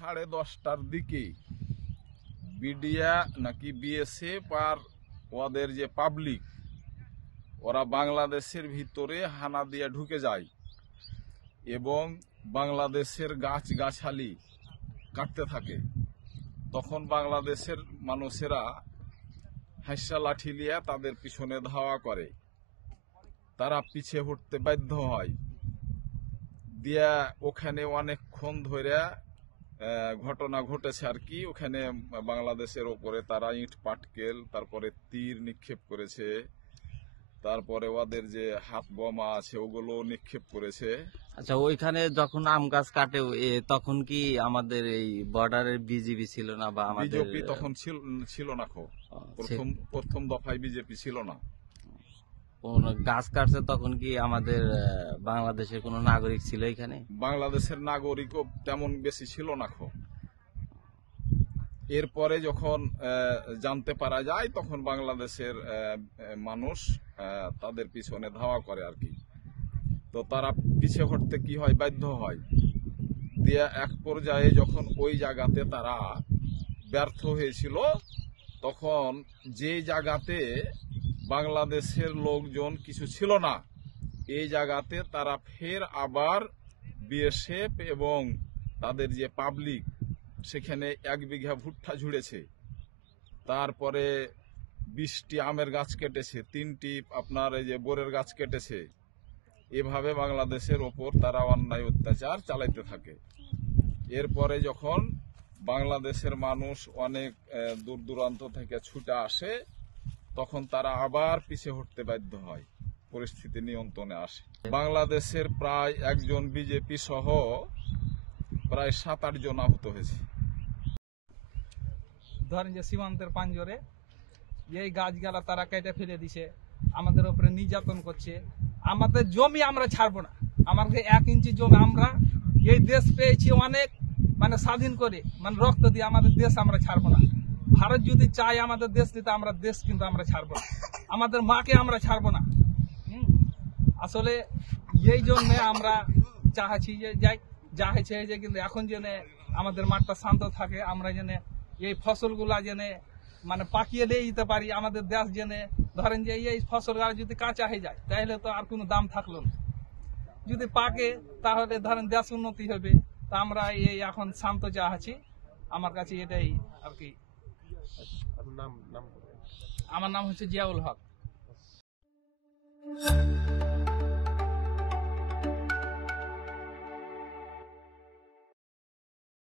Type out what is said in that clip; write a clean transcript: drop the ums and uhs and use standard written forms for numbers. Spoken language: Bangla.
10:30টার দিকে বিডিআ নাকি বিএসএফ আর ওদের যে পাবলিক ওরা বাংলাদেশের ভিতরে হানা দিয়ে ঢুকে যায় এবং বাংলাদেশের গাছগাছালি কাটতে থাকে। তখন বাংলাদেশের মানুষেরা হাঁসা লাঠি নিয়ে তাদের পিছনে ধাওয়া করে। তারা পিছে হটতে বাধ্য হয়। দিয়া ওখানে অনেকক্ষণ ধরে ঘটনা ঘটেছে আর কি। ওখানে বাংলাদেশের ওপরে তারা ইট পাটকেল, তারপরে তীর নিক্ষেপ করেছে, তারপরে ওদের যে হাত বোমা আছে ওগুলো নিক্ষেপ করেছে। আচ্ছা, ওইখানে যখন আম গাছ কাটে তখন কি আমাদের এই বর্ডারের বিজেপি ছিল না বা বিজেপি তখন ছিল না? প্রথম দফায় বিজেপি ছিল না। গাছ কাটছে তখন কি আমাদের বাংলাদেশের কোন নাগরিক ছিল এখানে? বাংলাদেশের নাগরিকও তেমন বেশি ছিল না। এরপরে যখন জানতে পারা যায় তখন বাংলাদেশের মানুষ তাদের পিছনে ধাওয়া করে আর কি। তো তারা পিছে হটতে কি হয়, বাধ্য হয়। দিয়ে এক পর্যায়ে যখন ওই জায়গাতে তারা ব্যর্থ হয়েছিল, তখন যে জায়গাতে বাংলাদেশের লোকজন কিছু ছিল না, এই জায়গাতে তারা ফের আবার বিএসএফ এবং তাদের যে পাবলিক সেখানে 1 বিঘা ভুট্টা ঝুড়েছে, তারপরে 20টি আমের গাছ কেটেছে, 3টি আপনার এই যে বোরের গাছ কেটেছে। এভাবে বাংলাদেশের ওপর তারা অন্যায় অত্যাচার চালাইতে থাকে। এরপরে যখন বাংলাদেশের মানুষ অনেক দূর দূরান্ত থেকে ছুটে আসে, তখন তারা আবার পিছে হটতে বাধ্য হয়, পরিস্থিতি নিয়ন্ত্রণে আসে। বাংলাদেশের প্রায় একজন বিজেপি সহ প্রায় 7-8 জন আহত হয়েছে। ধরেন যে সীমান্তের পাঞ্জরে এই গাছগালা তারা কেটে ফেলে দিছে, আমাদের উপরে নির্যাতন করছে। আমাদের জমি আমরা ছাড়বো না। আমাদের 1 ইঞ্চি জমি আমরা এই দেশ পেয়েছি অনেক, স্বাধীন করে, রক্ত দিয়ে আমাদের দেশ আমরা ছাড়বো না। ভারত যদি চায় আমাদের দেশ দিতে, আমরা দেশ কিন্তু আমরা ছাড়বো না। আমাদের মাকে আমরা ছাড়বো না। আসলে এই জন্য আমরা চাচ্ছি যে যা হয়েছে যে, কিন্তু এখন যেন আমাদের মাঠটা শান্ত থাকে, আমরা যেন এই ফসলগুলা যেন পাকিয়ে দিয়ে দিতে পারি। আমাদের দেশ যেন ধরেন যে এই ফসলগুলা যদি কাঁচা হয়ে যায় তাহলে তো আর কোনো দাম থাকলো না। যদি পাকে তাহলে ধরেন দেশ উন্নতি হবে। তা আমরা এই এখন শান্ত চাচ্ছি। আমার কাছে এটাই আর কি। আমার নাম হচ্ছে জিয়াউল হক।